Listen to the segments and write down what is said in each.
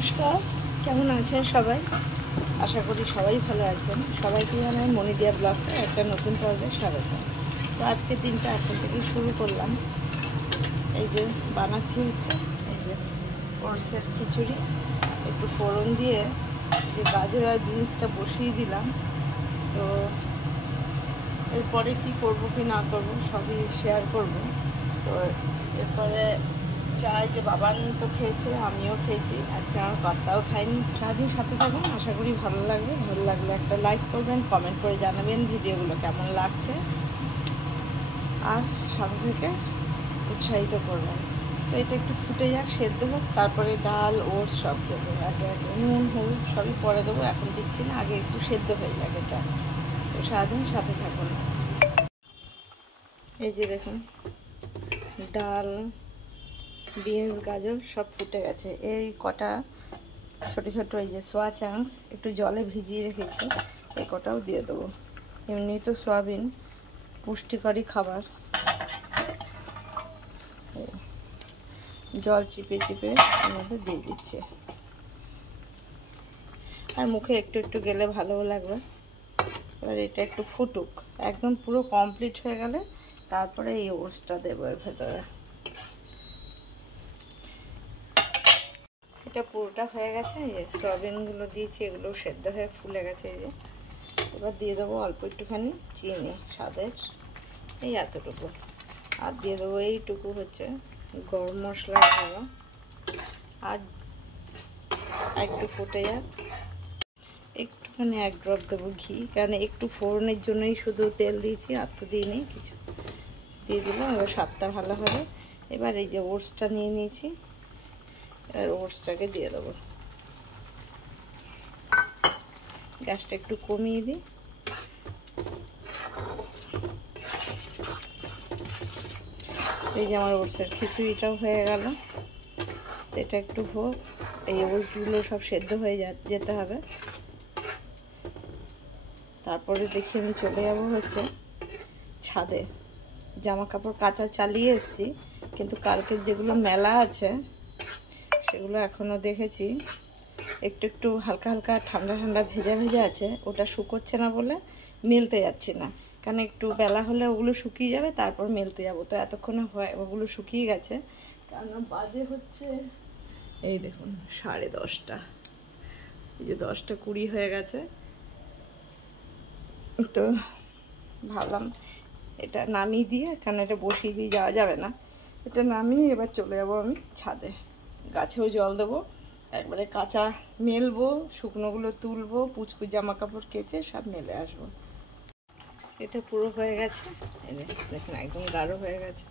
নমস্কার, কেমন আছেন সবাই? আশা করি সবাই ভালো আছেন। সবাইকে জানাই মনিদিয়া ব্লগে একটা নতুন পর্বে স্বাগত। তো আজকে দিনটা এখন থেকে শুরু করলাম। এই যে বানাচ্ছি হচ্ছে এই যে ওটসের খিচুড়ি, একটু ফোড়ন দিয়ে যে গাজর আর বিনসটা বসিয়ে দিলাম। তো এরপরে কি করব কি না করব সবই শেয়ার করব। তো এরপরে চাই যে বাবান তো খেয়েছে, আমিও খেয়েছি, আজকে আমার কর্তাও খাইনি। সারাদিন সাথে থাকুন, আশা করি ভালো লাগবে। ভালো লাগলে একটা লাইক করবেন, কমেন্ট করে জানাবেন ভিডিওগুলো কেমন লাগছে, আর সাথে থেকে উৎসাহিত করবেন। তো এটা একটু ফুটে যাক, সেদ্ধ হোক, তারপরে ডাল ওটস সব দেবো আগে আগে। নুন হলুদ সবই পরে দেবো, এখন দিচ্ছি না, আগে একটু সেদ্ধ হয়ে যাক এটা। তো সারাদিন সাথে থাকুন। এই যে দেখুন, ডাল বিনস গাজর সব ফুটে গেছে। এই কটা ছোট ছোট এই যে সোয়া চাংস একটু জলে ভিজিয়ে রেখেছি, এই কটাও দিয়ে দেবো। এমনি তো সয়াবিন পুষ্টিকরী খাবার। জল চিপে চিপে এর মধ্যে দিয়ে দিচ্ছে, আর মুখে একটু একটু গেলে ভালোও লাগবে। এবার এটা একটু ফুটুক, একদম পুরো কমপ্লিট হয়ে গেলে তারপরে এই ওটসটা দেবো এর ভেতরে। এটা পুরোটা হয়ে গেছে। এই যে সয়াবিনগুলো দিয়েছি, এগুলো সেদ্ধ হয়ে ফুলে গেছে। এই যে এবার দিয়ে দেবো অল্প একটুখানি চিনি স্বাদের, এই এতটুকু। আর দিয়ে দেবো এইটুকু হচ্ছে গরম মশলা দেবো। আর একটু ফুটে যাক, একটুখানি 1 ড্রপ দেবো ঘি, কারণ একটু ফোড়নের জন্যই শুধু তেল দিয়েছি, আর তো দিইনি কিছু। দিয়ে দিলাম, এবার স্বাদটা ভালো হবে। এবার এই যে ওটসটা নিয়ে নিয়েছি, আর ওটসটাকে দিয়ে দেবো। গ্যাসটা একটু কমিয়ে দিই। এই যে আমার ওটসের খিচুড়িটাও হয়ে গেল। এটা একটু হোক, এই ওটসগুলো সব সেদ্ধ হয়ে যেতে হবে। তারপরে দেখি আমি চলে যাব হচ্ছে ছাদে। জামা কাপড় কাচা চালিয়ে এসেছি, কিন্তু কালকের যেগুলো মেলা আছে সেগুলো এখনও দেখেছি একটু একটু হালকা হালকা ঠান্ডা ঠান্ডা ভেজা ভেজা আছে, ওটা শুকোচ্ছে না বলে মেলতে যাচ্ছি না। কারণ একটু বেলা হলে ওগুলো শুকিয়ে যাবে, তারপর মেলতে যাব। তো এতক্ষণে হয় ওগুলো শুকিয়ে গেছে, কারণ বাজে হচ্ছে এই দেখুন 10:30। এই যে 10:20 হয়ে গেছে। তো ভাবলাম এটা নামিয়ে দিয়ে, কারণ এটা বসিয়ে দিয়ে যাওয়া যাবে না, এটা নামিয়ে এবার চলে যাবো আমি ছাদে। গাছেও জল দেবো, একবারে কাঁচা মেলবো, শুকনোগুলো তুলবো, পুচকু জামা কাপড় কেচে সব মেলে আসবো। এটা পুরো হয়ে গেছে, দেখুন একদম গাঢ় হয়ে গেছে।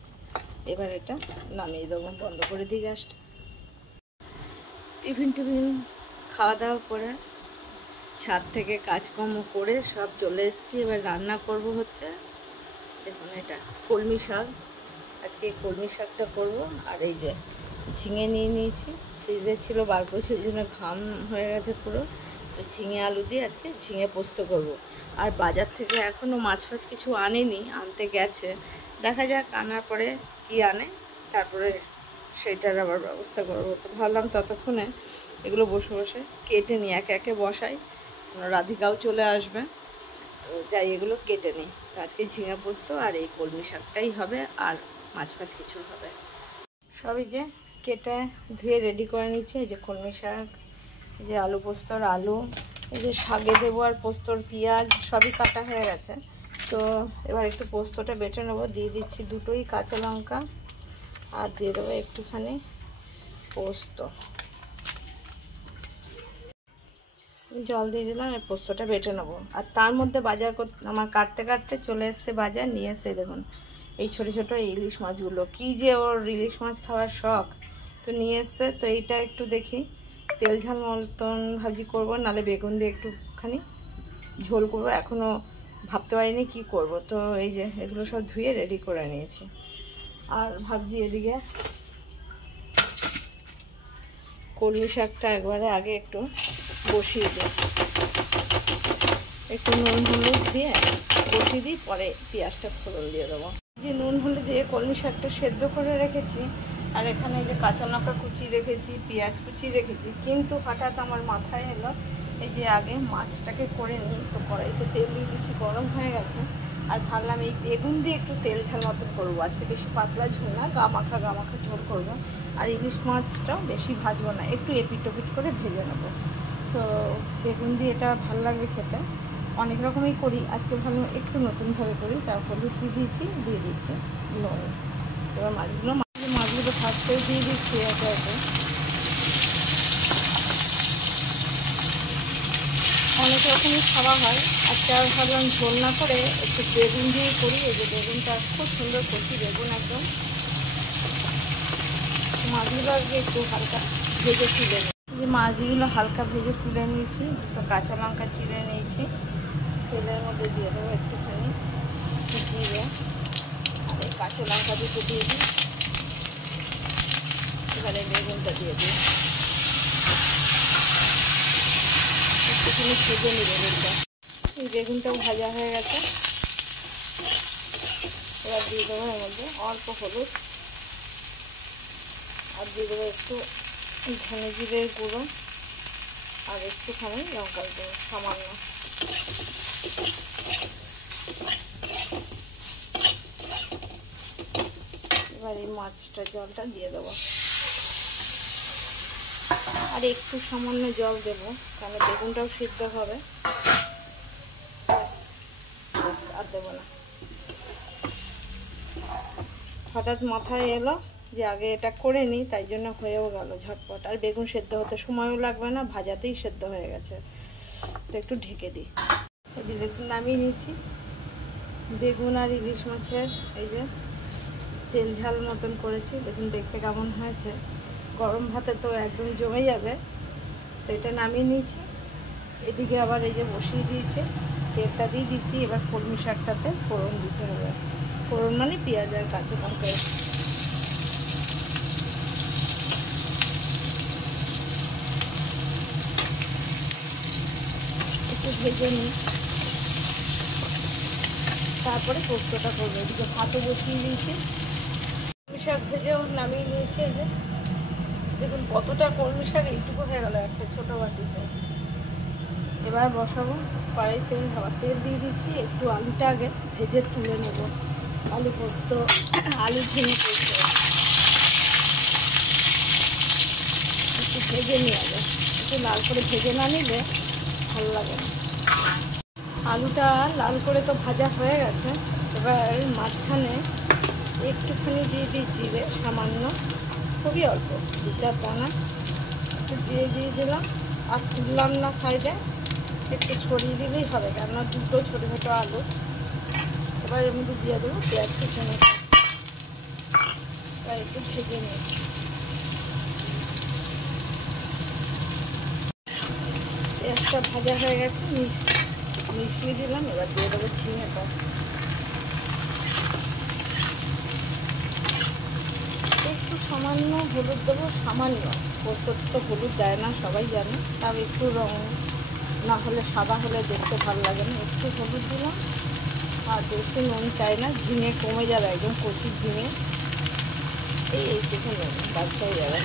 এবার এটা নামিয়ে দেবো, বন্ধ করে দিই গ্যাসটা। টিফিন খাওয়া দাওয়া করে ছাদ থেকে কাজকর্ম করে সব চলে এসেছি। এবার রান্না করব হচ্ছে দেখুন এটা কলমি শাক। আজকে কলমি শাকটা করবো। আর এই যে ঝিঙে নিয়ে নিয়েছি, ফ্রিজে ছিল বার করে, সেই জন্য ঘাম হয়ে গেছে পুরো। তো ঝিঙে আলু দিয়ে আজকে ঝিঙে পোস্ত করব। আর বাজার থেকে এখনও মাছ ফাছ কিছু আনেনি, আনতে গেছে, দেখা যাক আনার পরে কি আনে, তারপরে সেটার আবার ব্যবস্থা করবো। ভাবলাম ততক্ষণে এগুলো বসে বসে কেটে নিই, একে একে বসাই, রাধিকাও চলে আসবে। তো যাই এগুলো কেটে নিই। তো আজকে ঝিঙে পোস্ত আর এই কলমি শাকটাই হবে, আর মাছ ফাছ কিছু হবে। সবই যে কেটে ধুয়ে রেডি করে নিচ্ছে। এই যে কলমি শাক, এই যে আলু পোস্তর আলু, এই যে শাকে দেবো আর পোস্তর পেঁয়াজ সবই কাটা হয়ে গেছে। তো এবার একটু পোস্তটা বেটে নেবো। দিয়ে দিচ্ছি দুটোই কাঁচা লঙ্কা, আর দিয়ে দেবো একটুখানি পোস্ত। জল দিয়ে দিলাম, এই পোস্তটা বেটে নেবো। আর তার মধ্যে বাজার করতে আমার কাটতে কাটতে চলে এসছে বাজার নিয়ে এসে দেখুন এই ছোটো ছোটো ইলিশ মাছগুলো। কি যে ওর ইলিশ মাছ খাওয়ার শখ, তো নিয়ে এসছে। তো এইটা একটু দেখি তেল ঝাল মতন ভাজি করবো, নালে বেগুন দিয়ে একটুখানি ঝোল করবো। এখনও ভাবতে পারিনি কি করব। তো এই যে এগুলো সব ধুয়ে রেডি করে নিয়েছি। আর ভাবছি এদিকে কলমি শাকটা একবারে আগে একটু বসিয়ে দিই, একটু নুন হলুদ দিয়ে বসিয়ে দিই, পরে পেঁয়াজটা ফোড়ন দিয়ে দেবো। যে নুন হলুদ দিয়ে কলমি শাকটা সেদ্ধ করে রেখেছি, আর এখানে এই যে কাঁচা লঙ্কা কুচি রেখেছি, পেঁয়াজ কুচি রেখেছি, কিন্তু হঠাৎ আমার মাথায় এলো এই যে আগে মাছটাকে করে নিই। তো কড়াইতে তেল দিয়ে দিচ্ছি, গরম হয়ে গেছে। আর ভাবলাম এই বেগুন দিয়ে একটু তেল ঝাল মতন করবো আজকে, বেশি পাতলা ঝোল না, গা মাখা ঝোল করবো। আর ইলিশ মাছটাও বেশি ভাজবো না, একটু এপিট ওপিট করে ভেজে নেবো। তো বেগুন দিয়ে এটা ভালো লাগবে খেতে, অনেক রকমই করি, আজকে ভালো একটু নতুনভাবে করি। তার হলুদ দিয়ে দিচ্ছি নুন। এবার মাছগুলো ফার্স্টে দিয়ে দিচ্ছি একে একে। অনেক রকমই খাওয়া হয়, আজকে আর ভাবলাম ঝোল না করে একটু বেগুন দিয়ে করি। এই যে বেগুনটা খুব সুন্দর কচি বেগুন একদম। মাছগুলো আজকে একটু হালকা ভেজে তুলে নিই। যে মাছগুলো হালকা ভেজে তুলে নিয়েছি, দুটো কাঁচা লঙ্কা চিড়ে নিয়েছি, তেলের মধ্যে দিয়ে দেবো একটুখানি জিরে, আর এই কাঁচা লঙ্কা দুটো দিয়ে দিই। এবারে বেগুনটা দিয়ে দিই, একটুখানি ভেজে নিই বেগুনটা। এই বেগুনটাও ভাজা হয়ে গেছে। এবার দিয়ে দেবো এর মধ্যে অল্প হলুদ, আর দিয়ে দেবো একটু ধনে জিরের গুঁড়ো, আর একটুখানি লঙ্কার গুঁড়ো সামান্য। এবার এই মাছটা জলটা দিয়ে দেবো, আর একটু সামান্য জল দেবো, তাহলে বেগুনটাও সিদ্ধ হবে। আর দেবো না। হঠাৎ মাথায় এলো যে আগে এটা করে নিই, তাই জন্য হয়েও গেল ঝটপট। আর বেগুন সেদ্ধ হতে সময়ও লাগবে না, ভাজাতেই সেদ্ধ হয়ে গেছে। তো একটু ঢেকে দিই। একটু নামিয়ে নিচ্ছি বেগুন আর ইলিশ মাছের এই যে তেল ঝাল মতন করেছি, দেখুন দেখতে কেমন হয়েছে। গরম ভাতে তো একদম জমে যাবে। তো এটা নামিয়ে নিয়েছি। এদিকে আবার এই যে বসিয়ে দিয়েছি, তেলটা দিয়ে দিচ্ছি। এবার কলমি শাকটাতে ফোড়ন দিতে হবে। ফোড়ন মানে পেঁয়াজ আর কাঁচা লঙ্কা একটু ভেজে নিই, তারপরে পোস্তটা করবো। এদিকে ভাতও বসিয়ে দিয়েছি, কলমি শাক ভেজেও নামিয়ে নিয়েছি। এই যে দেখুন কতটা কলমি শাক, এইটুকু হয়ে গেল একটা ছোটো বাটিতে। এবার বসাবো কড়াইতে, আবার তেল দিয়ে দিচ্ছি। একটু আলুটা আগে ভেজে তুলে নেব, আলু পোস্ত, আলু ঝিঙে পোস্ত একটু ভেজে নিয়ে যাবে। একটু লাল করে ভেজে না নিলে ভালো লাগে না। আলুটা লাল করে তো ভাজা হয়ে গেছে। এবার মাঝখানে একটুখানি দিয়ে দিই জিরে সামান্য, খুবই অল্প, 2-4 দানা একটু দিয়ে দিলাম। আর তুললাম না সাইডে, একটু ছড়িয়ে দিলেই হবে, কেননা দুটো ছোটো ছোটো আলু। এবার এর মধ্যে দিয়ে দেবো পেঁয়াজ কুচি, এবার একটু ভেজে নিই। পেঁয়াজটা ভাজা হয়ে গেছে, মিশিয়ে দিলাম। এবার দিয়ে দেবো ঝিঙেটা, একটু সামান্য হলুদ দেবো, সামান্য। পোস্তর তো হলুদ দেয় না সবাই জানে, তাও একটু রং না হলে, সাদা হলে দেখতে ভালো লাগে না। একটু হলুদ দিলাম, আর বেশি নুন চাই না, ঝিঙে কমে যাবে, একদম কচি ঝিঙে। এইটুকু নুন বাদ হয়ে যাবে।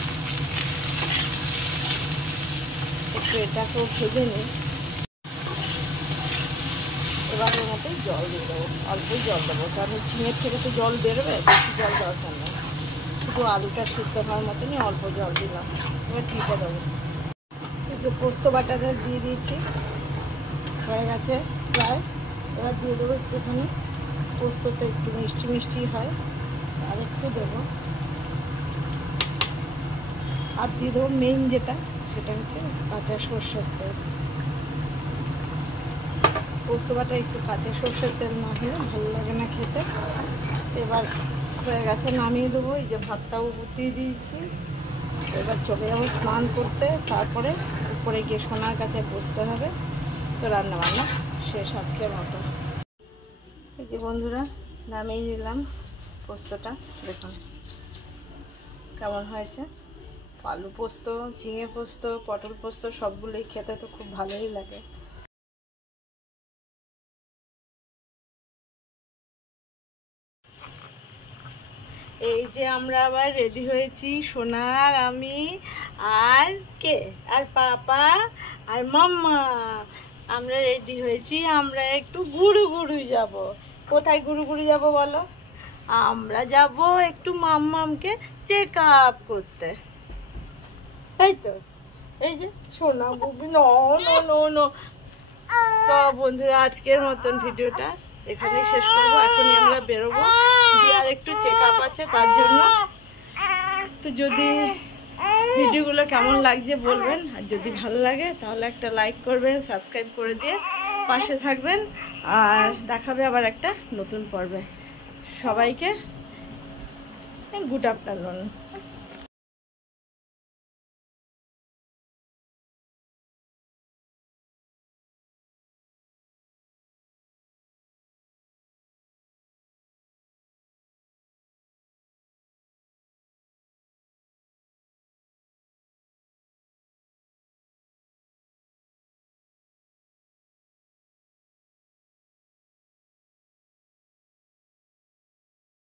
একটু এটাকেও ভেজে নিই। এবার এর মধ্যে জল দিয়ে দেবো, অল্পই জল দেবো, কারণ ঝিঙের থেকে তো জল বেরোবে, বেশি জল দরকার নেই। শুধু আলুটা সিদ্ধ হওয়ার মতনই অল্প জল দিলাম। এবার টিপে দেবো। একটু পোস্ত বাটাটা দিয়ে দিয়েছি, হয়ে গেছে প্রায়। এবার দিয়ে দেবো একটুখানি, পোস্ততে একটু মিষ্টি মিষ্টি হয়, আর একটু দেবো। আর দিয়ে দেবো মেইন যেটা, সেটা হচ্ছে কাঁচা সর্ষের তেল। পোস্ত বাটা একটু কাঁচা সর্ষের তেল না হলে ভালো লাগে না খেতে। এবার হয়ে গেছে, নামিয়ে দেবো। এই যে ভাতটাও বসিয়ে দিয়েছি। এবার চলে যাবো স্নান করতে, তারপরে উপরে গিয়ে সোনার কাছে বসতে হবে। তো রান্নাবান্না শেষ আজকের মতো। এই যে বন্ধুরা, নামিয়ে নিলাম পোস্তটা, দেখুন কেমন হয়েছে। আলু পোস্ত, ঝিঙে পোস্ত, পটল পোস্ত সবগুলোই খেতে তো খুব ভালোই লাগে। এই যে আমরা আবার রেডি হয়েছি, সোনার আমি আর কে আর পাপা আর মাম্মা। আমরা রেডি হয়েছি, আমরা একটু ঘুরু যাব। কোথায় ঘুরু যাব বলো? আমরা যাব একটু মাম্মামকে চেক আপ করতে, তাই তো? এই যে সোনা বুবি নো নো নো নো। তো বন্ধুরা, আজকের মতন ভিডিওটা এখানেই শেষ করবো। এখনই আমরা বেরোবো, আর একটু চেক আপ আছে তার জন্য। তো যদি ভিডিওগুলো কেমন লাগছে বলবেন, আর যদি ভালো লাগে তাহলে একটা লাইক করবেন, সাবস্ক্রাইব করে দিয়ে পাশে থাকবেন। আর দেখাবে আবার একটা নতুন পর্বে। সবাইকে গুড আফটারনুন।